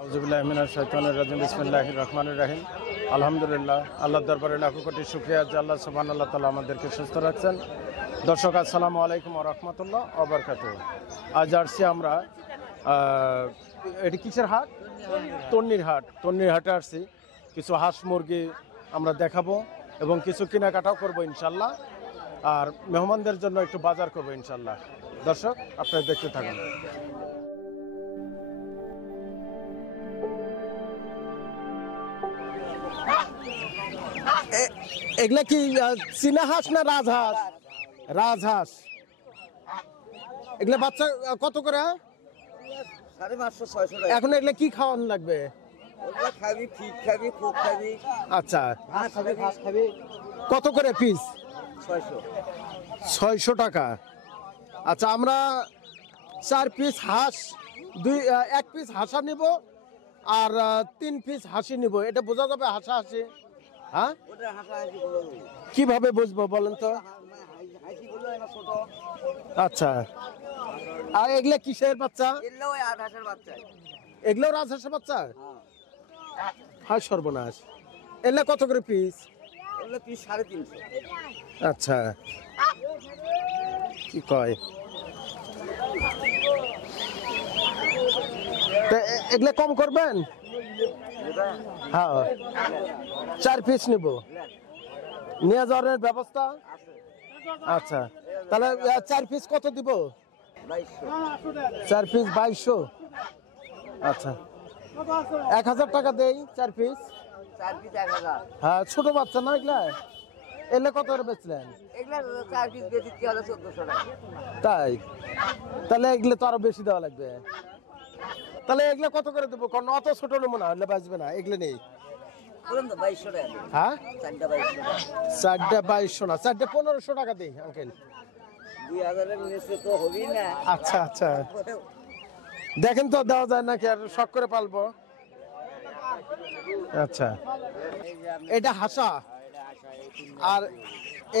আউযুবিল্লাহি মিনাশ শাইতানির রাজিম বিসমিল্লাহির রহমানির রহিম। আলহামদুলিল্লাহ, আল্লাহর দরবারে লাখো কোটি শুকরিয়া যে আল্লাহ সুবহানাহু ওয়া তাআলা আমাদেরকে সুস্থ রাখছেন। দর্শক আসসালামু আলাইকুম ওয়া রাহমাতুল্লাহ ওয়া বারাকাতুহু। আজ আসছি আমরা এটি কিসের হাট? তন্নির হাট। তন্নির হাটে আসছি, কিছু হাঁস মুরগি আমরা দেখাবো এবং কিছু কেনাকাটাও করবো ইনশাল্লাহ, আর মেহমানদের জন্য একটু বাজার করবো ইনশাল্লাহ। দর্শক আপনারা দেখতে থাকুন। এগুলা কি চীনা হাঁস না রাজহাঁস? রাজহাঁস। এগুলা বাচ্চা কত করে? 550-600 টাকা। এখন এগুলা কি খাওয়ানো লাগবে? ওগুলা খাবি, ফিট খাবি, কোক খাবি, আচ্ছা, ঘাস খাবি। কত করে পিস? 600। 600 টাকা। আচ্ছা, আমরা 4 পিস হাঁস, এক পিস হাঁসা নিব আর 3 পিস হাসি নিব। এটা বোঝা যাবে হাঁসা হাসি? হ্যাঁ, ওটা হাসি গুলো। কিভাবে বুঝবো বলেন তো? হাসি গুলো এনা ছোট। আচ্ছা, আর এগুলা কিসের বাচ্চা? এগুলো ওই 8 হাঁসের বাচ্চা। এগুলো রাজহাঁসের বাচ্চা? হ্যাঁ। হাঁস সর্বনাশ। এগুলা কত করে পিস? ওগুলো পিস 350। আচ্ছা, কি কয়? এগুলা কম করবেন? হ্যাঁ, 4 পিস নিব, নিয়ে যাওয়ার ব্যবস্থা? আচ্ছা, তাহলে 4 পিস কত দিব? 2200। 4 পিস 2200। আচ্ছা, 1000 টাকা দেই 4 পিস। 4 পিস 1000। হ্যাঁ, ছোট বাচ্চা না এগুলা? এগুলা কত করে বেচলেন? এগুলা 4 পিস বেশি কি হলো 1400 টাকা। তাই? তাহলে এগুলো তো আরো বেশি দেওয়া লাগবে। তাহলে এগুলো কত করে দেবো? কারণ অত ছোট নেবো না, হলে বাঁচবে না। এগুলো নেই। বলুন তো 2200 টাকা। হ্যাঁ, 4টা 2200 টাকা। 4টা 2200 না, 4টা 1500 টাকা দিই আঙ্কেল। 2000 এর নিচে তো হবেই না। আচ্ছা আচ্ছা, দেখেন তো দেওয়া যায় নাকি, আর শখ করে পালবো। আচ্ছা, এটা হাসা আর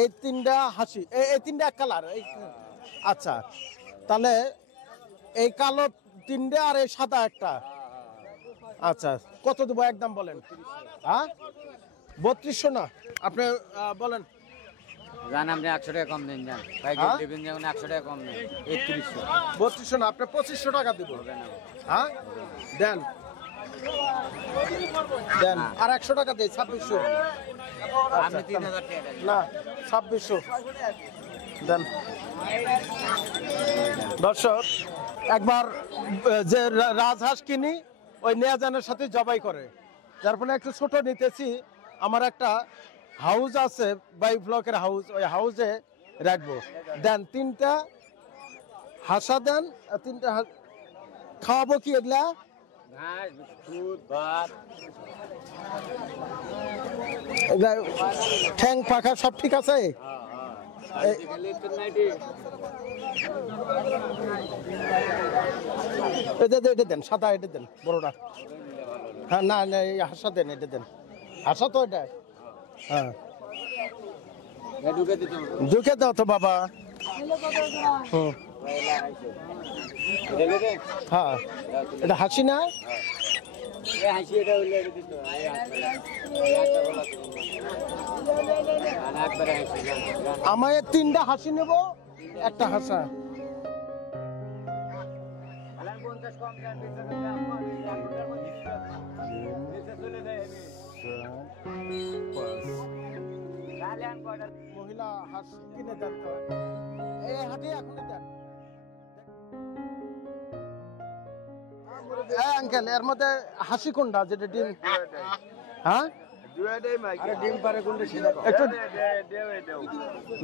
এই 3টা হাসি, এই 3টা এক কালার। আচ্ছা, তাহলে এই কালো 3টা আর এই সাদা একটা। আচ্ছা, কত দেবো একদম বলেন? হ্যাঁ, 3200 না? আপনি বলেন। জান আপনি 100 টাকা কম দেন, জান ভাই দেবেন, যেমন 100 টাকা কম দেন। 3100। 3200 না, আপনি 2500 টাকা দিব। হ্যাঁ, দেন দেন। আর 100 টাকা দেই, 2600। আপনি 3000 টাকা না, 2600 দেন। দর্শক, একবার যে রাজহাঁস কিনি ওই নেয়াজানের সাথে জবাই করে, যার ফলে একটু ছোট নিতেছি। আমার একটা হাউস আছে, বাই ব্লকের হাউস, ওই হাউসে রাখবো। দেন 3টা হাঁসা দেন, 3টা খাওয়াবো কি এগুলা? ঘাস, বিস্কুট, ভাত। এগুলা ঠ্যাং পাখা সব ঠিক আছে? এটা দেন, সাদা এটা দেন, বড়টা। হ্যাঁ, না না, এই হাঁসা দেন, এটা দেন। হাঁসা তো এটা? হ্যাঁ, ঢুকে দাও তো বাবা। হুম, হ্যাঁ, এটা হাসি না? আমায় 3টা হাসি নেব, একটা হাসা। মহিলা হাঁস কিনে দেন তো, এই হাটে এখনই দেন। হ্যাঁ আঙ্কেল, এর মধ্যে হাসি কোনটা, যেটা ডিম? হ্যাঁ, ডিম পারে কোনটা একটু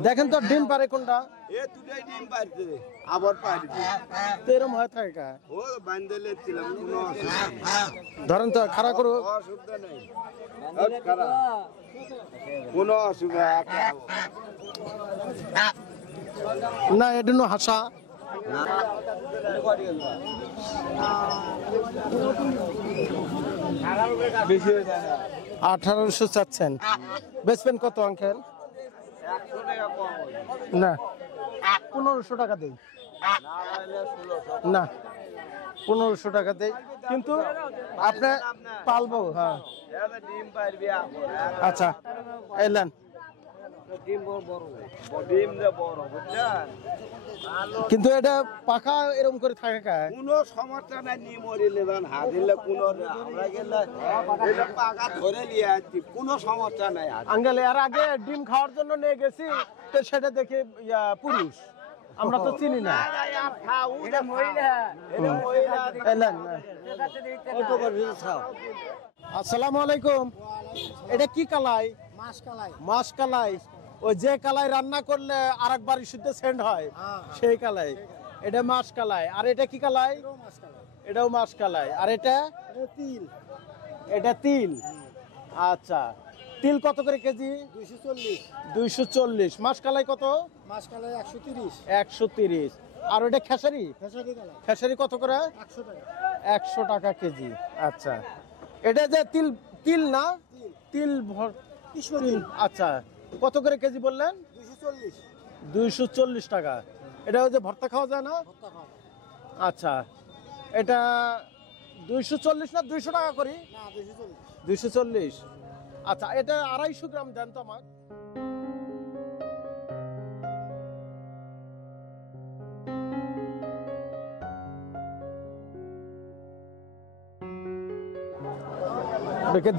দেখেন তো, ডিম পারে কোনটা? আবার পারি এরম হয় থাকে। ও বান্ধলে ছিলাম, কোনো ধরেন তো, খাড়া করো। অসুবিধা নেই, কোনো অসুবিধা না, এটা নো হাসা। বেশি হয়ে যায় না। 1800 চাচ্ছেন, বেচবেন কত আঙ্কেল? 100 টাকা কম। না, 1500 টাকা দিই। না, 1500 টাকা দেই, কিন্তু আপনি পালবো। হ্যাঁ, আচ্ছা এলেন। কিন্তু এটা পাখা এরকম করে থাকে কায়? কোনো সমস্যা নাই, নি মরিলে যান হাদিলে কোনো আমরা গেলে এটা পাকা ধরে নিয়ে আসছি, কোনো সমস্যা নাই। আঙ্কেল এর আগে ডিম খাওয়ার জন্য নিয়ে গেছি, তো সেটা দেখে পুরুষ, আমরা তো চিনি না। এলেন। আসসালামু আলাইকুম। এটা কি কালাই? মাছ কালাই। ওই যে কালাই রান্না করলে আরেকবার শুদ্ধ সেন্ড হয়, সেই কালাই। এটা মাছ কালাই। আর এটা কি কালাই? এটাও মাছ কালাই। আর এটা তিল। এটা তিল। আচ্ছা, তিল কত করে কেজি? 240। মাছ কালাই কত? 130। আর ওটা খেসারি? খেসারি কত করে? 100 টাকা কেজি। আচ্ছা, এটা যে তিল, তিল না তিল তিল। আচ্ছা, কত করে কেজি বললেন? 240 টাকা। এটা যে ভর্তা খাওয়া যায় না? আচ্ছা, এটা 240 না 200 টাকা করি? 240। আচ্ছা, এটা 250 গ্রাম দেন তো আমার।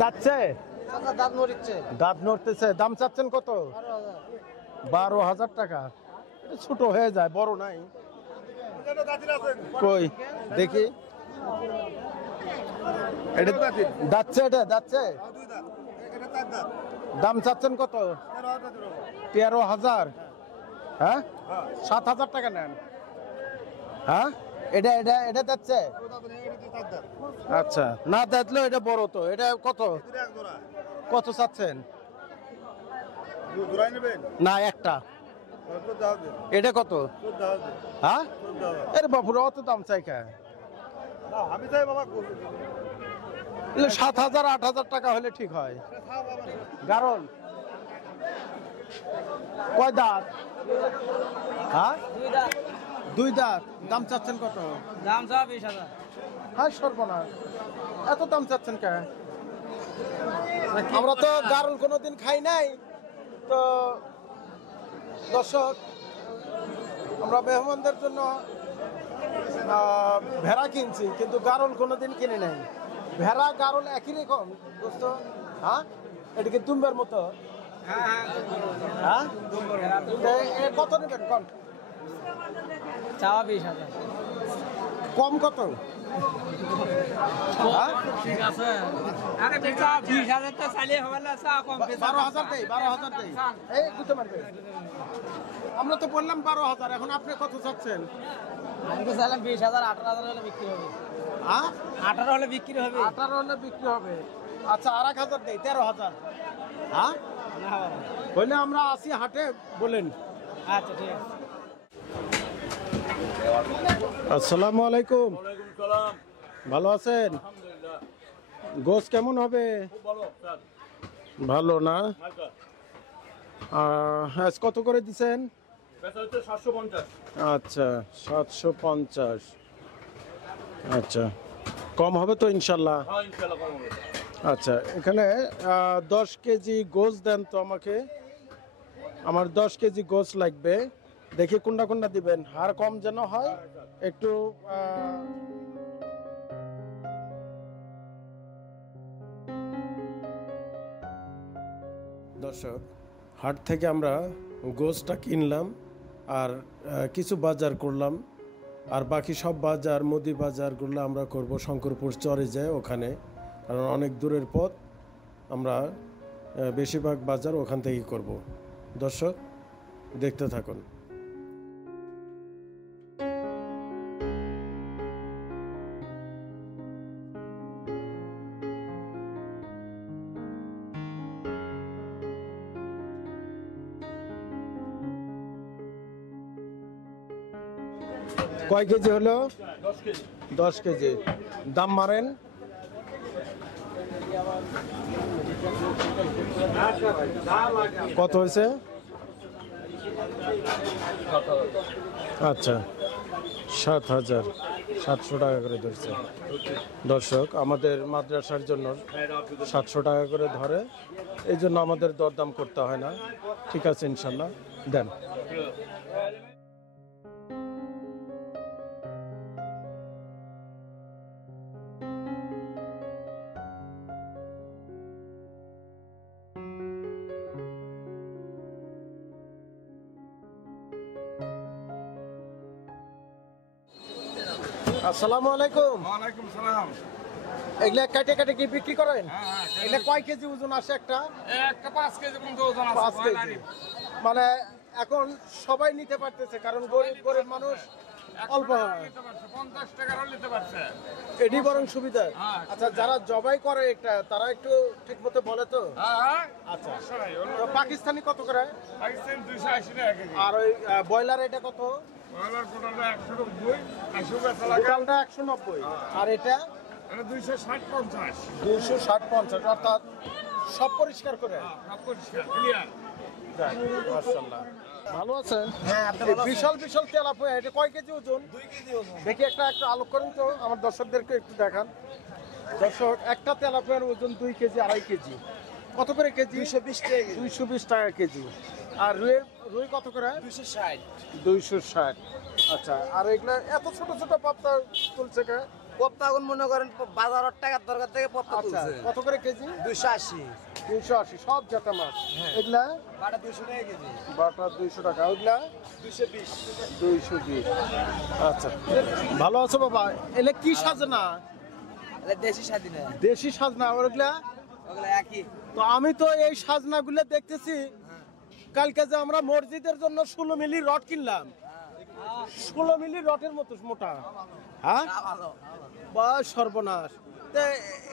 যাচ্ছে, দাঁত নড়তেছে। দাম চাচ্ছেন কত? 12,000 টাকা। এটা ছোট হয়ে যায়, বড় নাই। কই দেখি, এটা যাচ্ছে, এটা যাচ্ছে। দাম চাচ্ছেন কত? 13,000। হ্যাঁ, 7,000 টাকা নেন। হ্যাঁ, এটা এটা এটা যাচ্ছে। আচ্ছা, না দেখলেও এটা বড় তো। এটা কত কত চাচ্ছেন? না, একটা। এটা কত? হ্যাঁ, এর বাপুরা অত দাম চাই কে? 7,000 8,000 টাকা হলে ঠিক হয়। গারল কয় দাঁত? হ্যাঁ, 2 দাঁত। দাম চাচ্ছেন কত? দাম 20,000। হ্যাঁ, সর্বনাশ, এত দাম চাচ্ছেন কে? আমরা তো গারল কোনোদিন খাই নাই। তো দর্শক, আমরা মেহমানদের জন্য ভেড়া কিনছি, কিন্তু গারল কোনোদিন কিনে নাই। ভেড়া গারল একই রকম দোস্ত? হ্যাঁ, এটা কি তুম্বের মতো? হ্যাঁ, কত নেবেন? কম 20,000। কম কত? ঠিক আছে, আরে বেটা 20,000 তো চাইলে হবে না, চা কম। 12,000 দেই, 12,000 দেই। এই গুতে মারবে। আমরা তো বললাম 12,000, এখন আপনি কত চাচ্ছেন? আমি তো চাইলাম 20,000। 18,000 হলে বিক্রি হবে। হ্যাঁ, 18 হলে বিক্রি হবে। 18 হলে বিক্রি হবে। আচ্ছা, আর 1,000 দেই, 13,000। হ্যাঁ, হইলে আমরা আসি হাটে, বলেন। আচ্ছা, ঠিক আছে। আসসালামু আলাইকুম। ভালো আছেন? গোস কেমন হবে? ভালো না? হ্যাঁ, কত করে দিচ্ছেন? আচ্ছা, 750। আচ্ছা, কম হবে তো ইনশাল্লাহ? আচ্ছা, এখানে 10 কেজি গোস দেন তো আমাকে। আমার 10 কেজি গোস লাগবে। দেখি কোনটা কোনটা দিবেন, আর কম যেন হয় একটু। দর্শক, হাট থেকে আমরা গোসটা কিনলাম, আর কিছু বাজার করলাম, আর বাকি সব বাজার, মুদি বাজারগুলো আমরা করব শঙ্করপুর চরে যায়, ওখানে। কারণ অনেক দূরের পথ, আমরা বেশিরভাগ বাজার ওখান থেকেই করব। দর্শক, দেখতে থাকুন। কয় কেজি হলো? 10 কেজি। দাম মারেন। কত হয়েছে? আচ্ছা, 7,000 700 টাকা করে ধরছে। দর্শক আমাদের মাদ্রাসার জন্য 700 টাকা করে ধরে, এই জন্য আমাদের দরদাম করতে হয় না। ঠিক আছে, ইনশাল্লাহ দেন। আসসালামু আলাইকুম। ওয়ালাইকুম সালাম। এগুলা কাটে কাটে কি বিক্রি করেন? হ্যাঁ, এগুলা কয় কেজি ওজন আসে একটা? একটা 5 কেজি পর্যন্ত ওজন আছে। 5 কেজি। মানে এখন সবাই নিতে পারতেছে, কারণ গরিব গরিব মানুষ অল্প হয়। 50 টাকারও নিতে পারছে। এটি বরং সুবিধা। হ্যাঁ। আচ্ছা, যারা জবাই করে একটা, তারা একটু ঠিক মতো বলে তো। হ্যাঁ, আচ্ছা, সমস্যা নাই। তো পাকিস্তানি কত করে? পাকিস্তান 280 টাকা কেজি। আর ওই ব্রয়লার এটা কত? ব্রয়লার কোটালটা 190, 80 বেচা লাগে। টোটালটা 190। আর এটা এটা 260 50। 260-50, অর্থাৎ সব পরিষ্কার করে। সব পরিষ্কার, ক্লিয়ার। যাক, মাশাআল্লাহ। ভালো আছেন? এই বিশাল বিশাল তেলাপিয়া, এটা কয় কেজি ওজন? 2 কেজি ওজন। দেখি একটা আলোক করেন তো, আমার দর্শকদেরকে একটু দেখান। দর্শক, একটা তেলাপিয়ার ওজন 2 কেজি 2.5 কেজি। কত করে কেজি? 220 টাকা। 220 টাকা কেজি। আর রুই কত করে? 260। 260। আচ্ছা, আর এগুলা এত ছোট ছোট পাপ্তা তুলছে কে? পপ্তা এখন মনে করেন বাজারের টাকার দরকার থেকে পপ্তা আচ্ছা, তুলছে কত করে কেজি? 280। 280, সব জাতা মাছ। এগুলা বাটা 200 টাকা কেজি। বাটা 200 টাকা, ওইগুলা 220। 220। আচ্ছা, ভালো আছো বাবা? এলে কি সাজনা? এটা দেশি স্বাধীন। দেশি সাজনা ওগুলা? ওগুলো একই। তো আমি তো এই সাজনাগুলো দেখতেছি। কালকে যে আমরা মসজিদের জন্য 16 মিলি রড কিনলাম, 16 মিলি রডের মতো মোটা। হ্যাঁ, ভালো। বা সর্বনাশ। তে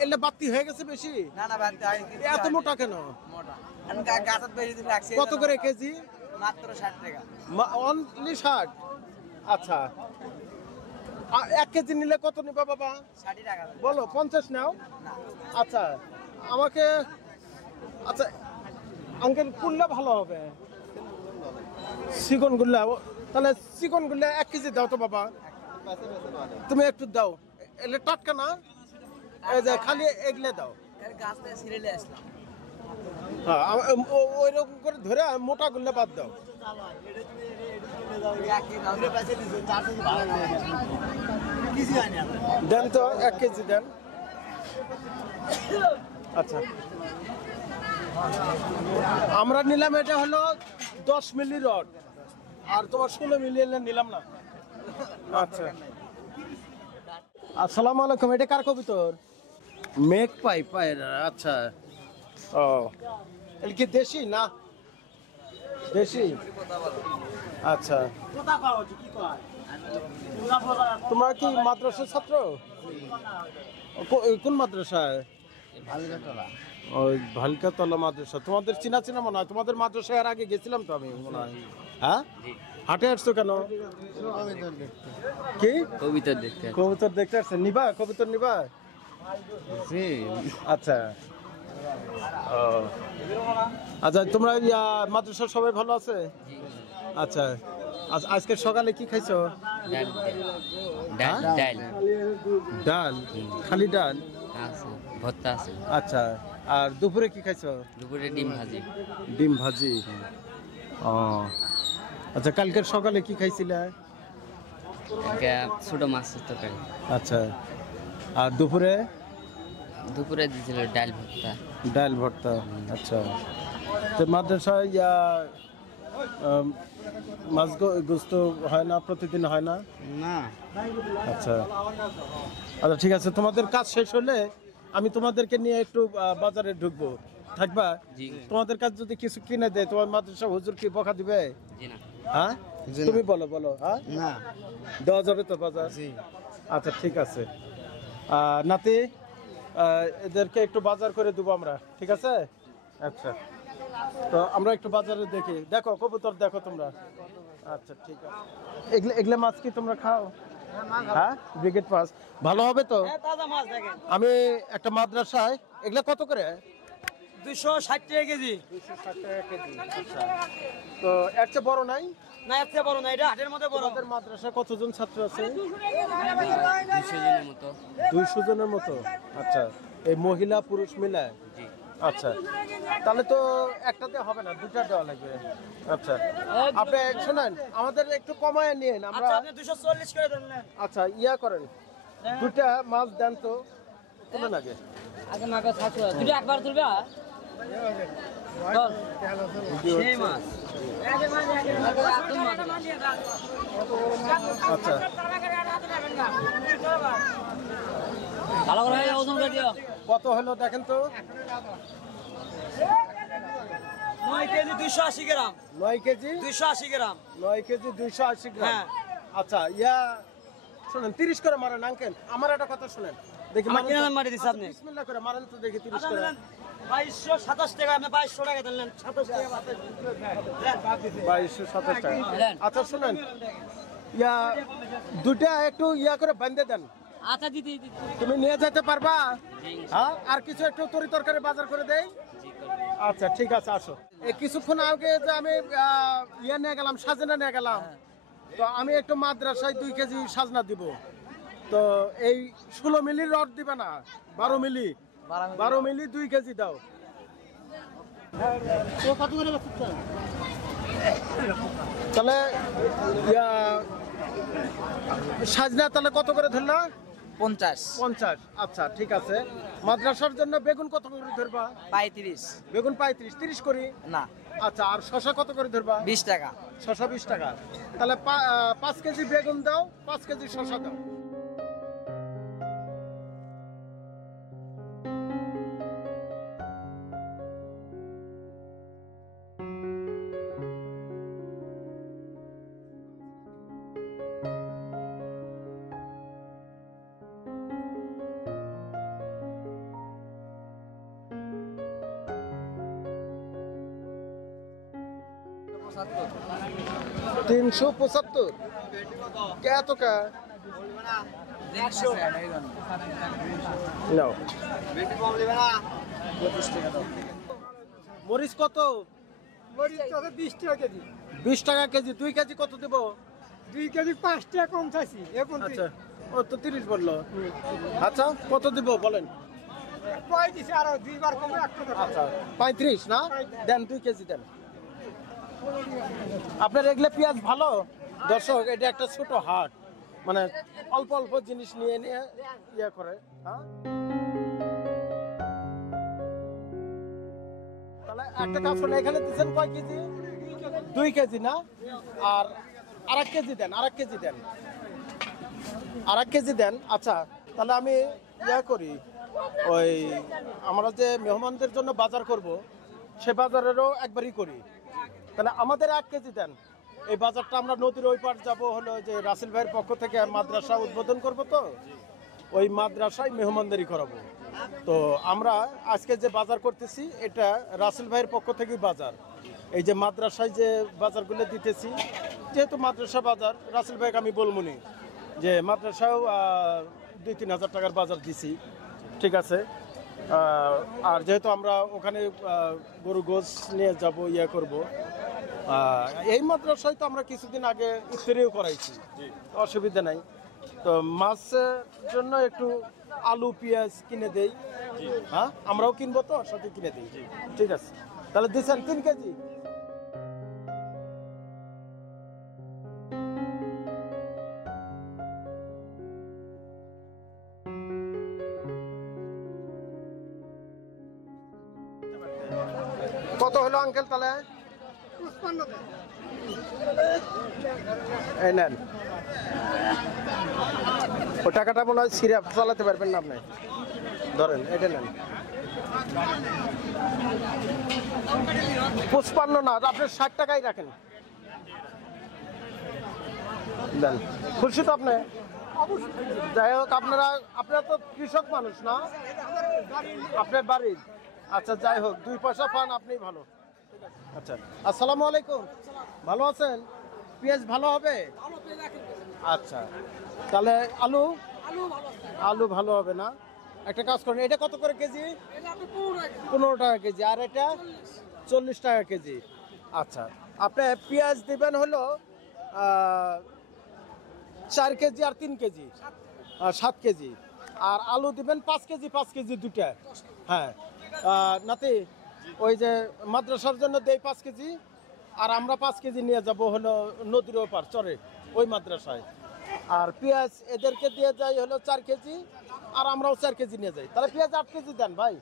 এলে বাতি হয়ে গেছে বেশি। না না ভাই, এত মোটা কেন? মোটা। আমি গাছের বেশি দিন রাখছি। কত করে কেজি? মাত্র 60 টাকা। অনলি 60। আচ্ছা, 1 কেজি নিলে কত নিবা বাবা? 60 টাকা। বলো, 50 নাও। না। আচ্ছা, আমাকে, আচ্ছা আঙ্কেল কুল্লা ভালো হবে। চিকন গুল্লা, তাহলে চিকন গুল্লা 1 কেজি দাও তো বাবা। তুমি একটু দাও, এলে টাটকা না? এই যে খালি এগলে দাও। এর গাছ থেকে ছিঁড়ে আসলাম। হ্যাঁ, ওই রকম করে ধরে মোটা গুল্লা বাদ দাও। একই দাম। কিছু হয়নি আমার। দেন তো 1 কেজি দেন। আচ্ছা, আমরা নিলাম এটা হলো 10 মিলি রড, আর তোমার 16 মিলি নিলাম না। আচ্ছা, আসসালামু আলাইকুম। এটা কার কবিতর? মেঘ পায়ের। আচ্ছা, ও এটা কি দেশি না? দেশি। আচ্ছা, তোমরা কি মাদ্রাসার ছাত্র? কোন মাদ্রাসায়? ওই ভালকাতলা মাদ্রাসা। তোমাদের চিনা চিনা মনে হয়। তোমাদের মাদ্রাসায় এর আগে গেছিলাম তো আমি, মনে হয়। হ্যাঁ, হাটে আসছো কেন? কি কবিতা দেখতে। কবুতর দেখতে আসছেন? নিবা কবুতর নিবা? আচ্ছা, ও আচ্ছা, তোমরা মাদ্রাসার সবাই ভালো আছে? আচ্ছা, আজকে সকালে কি খাইছো? ডাল ডাল ডাল, খালি ডাল? আছে, ভর্তা আছে। আচ্ছা, আর দুপুরে কি খাইছো? দুপুরে ডিম ভাজি। ডিম ভাজি। ও আচ্ছা, কালকের সকালে কি খাইছিলে? একটা ছোট মাছের তরকারি। আচ্ছা, আর দুপুরে? দুপুরে দিয়েছিল ডাল ভর্তা। ডাল ভর্তা। আচ্ছা, তো মাদ্রাসায় মাছ গোস্ত হয় না? প্রতিদিন হয় না? না। আচ্ছা আচ্ছা, ঠিক আছে। তোমাদের কাজ শেষ হলে আমি তোমাদেরকে নিয়ে একটু বাজারে ঢুকবো, থাকবা? জি। তোমাদের কাছে যদি কিছু কিনে দেয়, তোমার মাদ্রাসা হুজুর কি বকা দিবে? জি না। হ্যাঁ, তুমি বলো। হ্যাঁ, না। দেওয়া যাবে তো বাজার? জি। আচ্ছা, ঠিক আছে। নাতি, এদেরকে একটু বাজার করে দেবো আমরা, ঠিক আছে? আচ্ছা, তো আমরা একটু বাজারে দেখি। দেখো কবুতর দেখো তোমরা। আচ্ছা, ঠিক আছে। এগুলো মাছ কি তোমরা খাও? হ্যাঁ, ব্রিগেড মাছ ভালো হবে তো? তাজা মাছ দেখেন। আমি একটা মাদ্রাসায়, এগুলো কত করে? 260 টাকা কেজি। 260 টাকা কেজি। আচ্ছা, তো এর চেয়ে বড় নাই? না এর চেয়ে বড় না, এটা হাটের মধ্যে বড়। তোমাদের মাদ্রাসায় কতজন ছাত্র আছে? 200 জনের মতো। 200 জনের মতো। আচ্ছা, এই মহিলা পুরুষ মিলায়? জি। আচ্ছা, তাহলে তো একটাতে হবে না, দুটা দেওয়া লাগবে। আচ্ছা, আপনি শোনেন, আমাদের একটু কমায় নিন আমরা। আচ্ছা আপনি 240 করে দেন না। আচ্ছা, ইয়া করেন, দুটা মাছ দেন তো, কোনো লাগে। আগে মাকে ছাড়ছো দুটো একবার তুলবে বল সেই মাছ আচ্ছা, ভালো করে ওজন করে দিও। কত হলো দেখেন তো? 9 কেজি 280 গ্রাম। 9 কেজি 280 গ্রাম। 9 কেজি 280 গ্রাম। হ্যাঁ। আচ্ছা, ইয়া শুনেন, 30 করে মারেন আঙ্কেল। আমার একটা কথা শুনেন, দেখি আমার মারেন কিনা তো। দাম মারি দিছে আপনি। বিসমিল্লাহ করে মারেন তো দেখি 30 করে। 2227 টাকা, আপনি 2200 টাকা দিলেন। 27 টাকা 2227 টাকা। দেন। আচ্ছা শুনেন, ইয়া দুটা একটু ইয়া করে বাঁধে দেন। আচ্ছা দিদি তুমি নিয়ে যেতে পারবা? হ্যাঁ, আর কিছু একটু তরি তরকারি বাজার করে দেই। আচ্ছা ঠিক আছে, আসো। এই কিছুক্ষণ আগে যে আমি ইয়ে নিয়ে গেলাম, সাজনা নিয়ে গেলাম, তো আমি একটু মাদ্রাসায় 2 কেজি সাজনা দিব। তো এই 16 মিলির রড দিবে না, 12 মিলি। 12 মিলি 2 কেজি দাও। কত করে তাহলে ইয়া সাজনা তাহলে কত করে ধরলা? 50 50। আচ্ছা ঠিক আছে। মাদ্রাসার জন্য বেগুন কত করে ধরবা? 35 বেগুন 35, 30 করি না আচ্ছা, আর শশা কত করে ধরবা? 20 টাকা। শশা 20 টাকা। তাহলে 5 কেজি বেগুন দাও, 5 কেজি শশা দাও। তিনশো 75 এত কা নাও। মরিচ কত? মরিচ তো 20 টাকা কেজি। 20 টাকা কেজি। 2 কেজি কত দেব? 2 কেজি 5 টাকা কম চাইছি। এখন আচ্ছা, ও তো 30 বললো। আচ্ছা কত দিব বলেন? কয় দিছে আরো 2 বার কমে 1 টাকা। আচ্ছা 35 না, দেন 2 কেজি দেন। আপনার এগুলো পেঁয়াজ ভালো? দর্শক, এটা একটা ছোট হাট, মানে অল্প অল্প জিনিস নিয়ে নিয়ে ইয়ে করে। হ্যাঁ, তাহলে একটা কাজ করলে এখানে দিচ্ছেন কয় কেজি? 2 কেজি না, আর 1 কেজি দেন, 1 কেজি দেন, 1 কেজি দেন। আচ্ছা তাহলে আমি ইয়া করি, ওই আমরা যে মেহমানদের জন্য বাজার করব, সে বাজারেরও একবারই করি। তাহলে আমাদের 1 কেজি দেন। এই বাজারটা আমরা নদীর ওই পার যাবো, হলো যে রাসেল ভাইয়ের পক্ষ থেকে মাদ্রাসা উদ্বোধন করব, তো ওই মাদ্রাসায় মেহমানদারি করাবো। তো আমরা আজকে যে বাজার করতেছি, এটা রাসেল ভাইয়ের পক্ষ থেকেই বাজার। এই যে মাদ্রাসায় যে বাজারগুলো দিতেছি, যেহেতু মাদ্রাসা বাজার, রাসেল ভাইকে আমি বলবনি যে মাদ্রাসাও 2-3 হাজার টাকার বাজার দিছি, ঠিক আছে। আর যেহেতু আমরা ওখানে গরু গোশ নিয়ে যাব, ইয়ে করব, এই মাদ্রাসায় তো আমরা কিছুদিন আগে ইফতারিও করাইছি, অসুবিধা নাই। তো মাছের জন্য একটু আলু পেঁয়াজ কিনে দেই। হ্যাঁ, আমরাও কিনবো, তো ওর সাথে কিনে দিই। ঠিক আছে, তাহলে দিচ্ছেন 3 কেজি। কত হলো আঙ্কেল তাহলে? 55 টাকা। এই নেন। ও টাকাটা মনে হয় সিরাপ চালাতে পারবেন না আপনি, ধরেন এটা নেন। 55 না, আপনি 60 টাকাই রাখেন, দেন। খুশি তো আপনি? যাই হোক, আপনারা তো কৃষক মানুষ না, আপনার বাড়ির। আচ্ছা যাই হোক, 2 পয়সা পান আপনি, ভালো। আচ্ছা, আসসালামু আলাইকুম, ভালো আছেন? পেঁয়াজ ভালো হবে? আচ্ছা, তাহলে আলু ভালো হবে না? একটা কাজ করেন, এটা কত করে কেজি? 15 টাকা কেজি। আর এটা 40 টাকা কেজি। আচ্ছা, আপনি পেঁয়াজ দিবেন হলো 4 কেজি আর 3 কেজি 7 কেজি, আর আলু দিবেন 5 কেজি দুটা। হ্যাঁ নাতি, ওই যে মাদ্রাসার জন্য দেই 5 কেজি, আর আমরা 5 কেজি নিয়ে যাব হলো নদীর ওপার চরে ওই মাদ্রাসায়। আর পেঁয়াজ এদেরকে দিয়ে যাই হলো 4 কেজি, আর আমরাও 4 কেজি নিয়ে যাই। তাহলে পেঁয়াজ 8 কেজি দেন ভাই,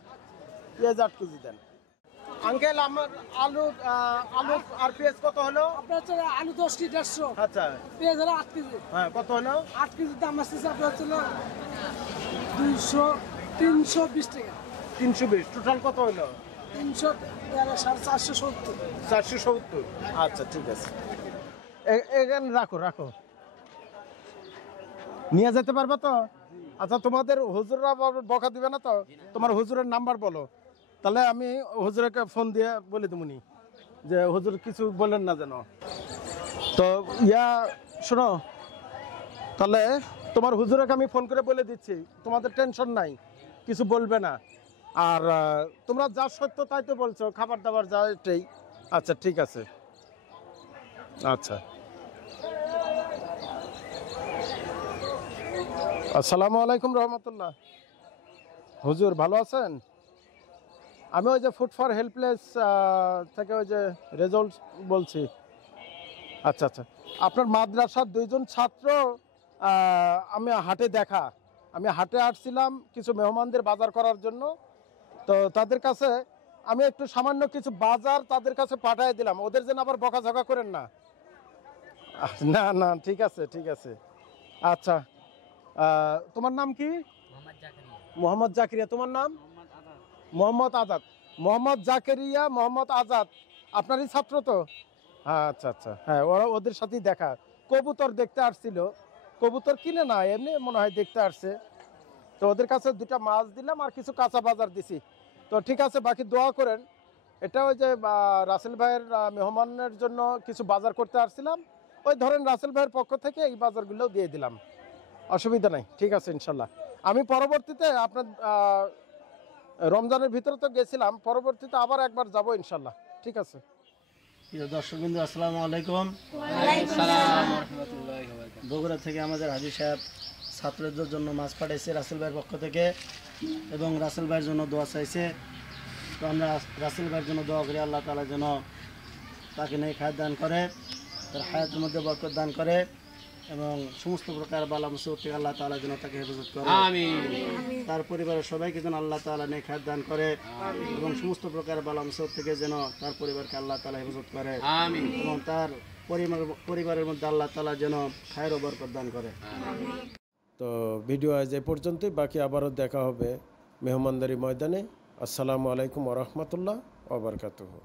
পেঁয়াজ 8 কেজি দেন। আঙ্কেল আমার আলু আর পেঁয়াজ কত হলো? আপনার হচ্ছে আলু 10 কেজি 150, আচ্ছা পেঁয়াজ হলো 8 কেজি। হ্যাঁ কত হলো? 8 কেজির দাম আসতেছে আপনার হচ্ছে 320 টাকা। 320। টোটাল কত হলো? 470। 470। আচ্ছা ঠিক আছে, এখানে রাখো। নিয়ে যেতে পারবে তো? আচ্ছা তোমাদের হুজুররা বকা দিবে না তো? তোমার হুজুরের নাম্বার বলো, তাহলে আমি হুজুরকে ফোন দিয়ে বলে দেবনি যে হুজুর কিছু বলেন না যেন। তো শোনো, তাহলে তোমার হুজুরকে আমি ফোন করে বলে দিচ্ছি, তোমাদের টেনশন নাই, কিছু বলবে না। আর তোমরা যা সত্য তাই তো বলছো, খাবার দাবার যা এটাই। আচ্ছা ঠিক আছে। আচ্ছা, আসসালামু আলাইকুম রহমতুল্লাহ। হুজুর ভালো আছেন? আমি ওই যে ফুড ফর হেল্পলেস থেকে ওই যে রেজাল্ট বলছি। আচ্ছা, আপনার মাদ্রাসার 2 জন ছাত্র আমি হাটে আসছিলাম কিছু মেহমানদের বাজার করার জন্য। তো তাদের কাছে আমি একটু সামান্য কিছু বাজার তাদের কাছে পাঠিয়ে দিলাম, ওদের যেন আবার বকাঝকা করেন না। না ঠিক আছে। আচ্ছা, তোমার নাম কি? মোহাম্মদ জাকিরিয়া। তোমার নাম? মোহাম্মদ আজাদ। মোহাম্মদ জাকিরিয়া, মোহাম্মদ আজাদ আপনারই ছাত্র তো? আচ্ছা, হ্যাঁ ওদের সাথেই দেখা। কবুতর দেখতে আসছিল, কবুতর কিনে না, এমনি মনে হয় দেখতে আসছে। তো ওদের কাছে 2টা মাছ দিলাম আর কিছু কাঁচা বাজার দিছি। তো ঠিক আছে, বাকি দোয়া করেন। এটা ওই যে রাসেল ভাইয়ের মেহমানের জন্য কিছু বাজার করতে আসছিলাম, ওই ধরেন রাসেল ভাইয়ের পক্ষ থেকে এই বাজারগুলোও দিয়ে দিলাম, অসুবিধা নাই। ঠিক আছে ইনশাল্লাহ। আমি পরবর্তীতে আপনার রমজানের ভিতরে তো গেছিলাম, পরবর্তীতে আবার একবার যাব ইনশাল্লাহ। ঠিক আছে। প্রিয় দর্শকবৃন্দ, আসসালামু আলাইকুম। বগুড়া থেকে আমাদের হাজী সাহেব ছাত্রদের জন্য মাছ পাঠাইছে রাসেল ভাইয়ের পক্ষ থেকে, এবং রাসেল ভাইয়ের জন্য দোয়া চাইছে। তো আমরা রাসেল ভাইয়ের জন্য দোয়া করি, আল্লাহ তাআলা যেন তাকে নেক হায়াত দান করে, তার হায়াতের মধ্যে বরকত দান করে, এবং সমস্ত প্রকার বালা মুসিবত থেকে আল্লাহ তাআলা যেন তাকে হেফাজত করে। তার পরিবারের সবাইকে যেন আল্লাহ তাআলা নেক হায়াত দান করে, এবং সমস্ত প্রকার বালা মুসিবত থেকে যেন তার পরিবারকে আল্লাহ তাআলা হেফাজত করে, এবং তার পরিবারের মধ্যে আল্লাহ তাআলা যেন খায়ের ও বরকত দান করে। তো ভিডিও আজ এই পর্যন্তই, বাকি আবারও দেখা হবে মেহমানদারি ময়দানে। আসসালামু আলাইকুম ওয়া রাহমাতুল্লাহ ওয়া বারাকাতুহু।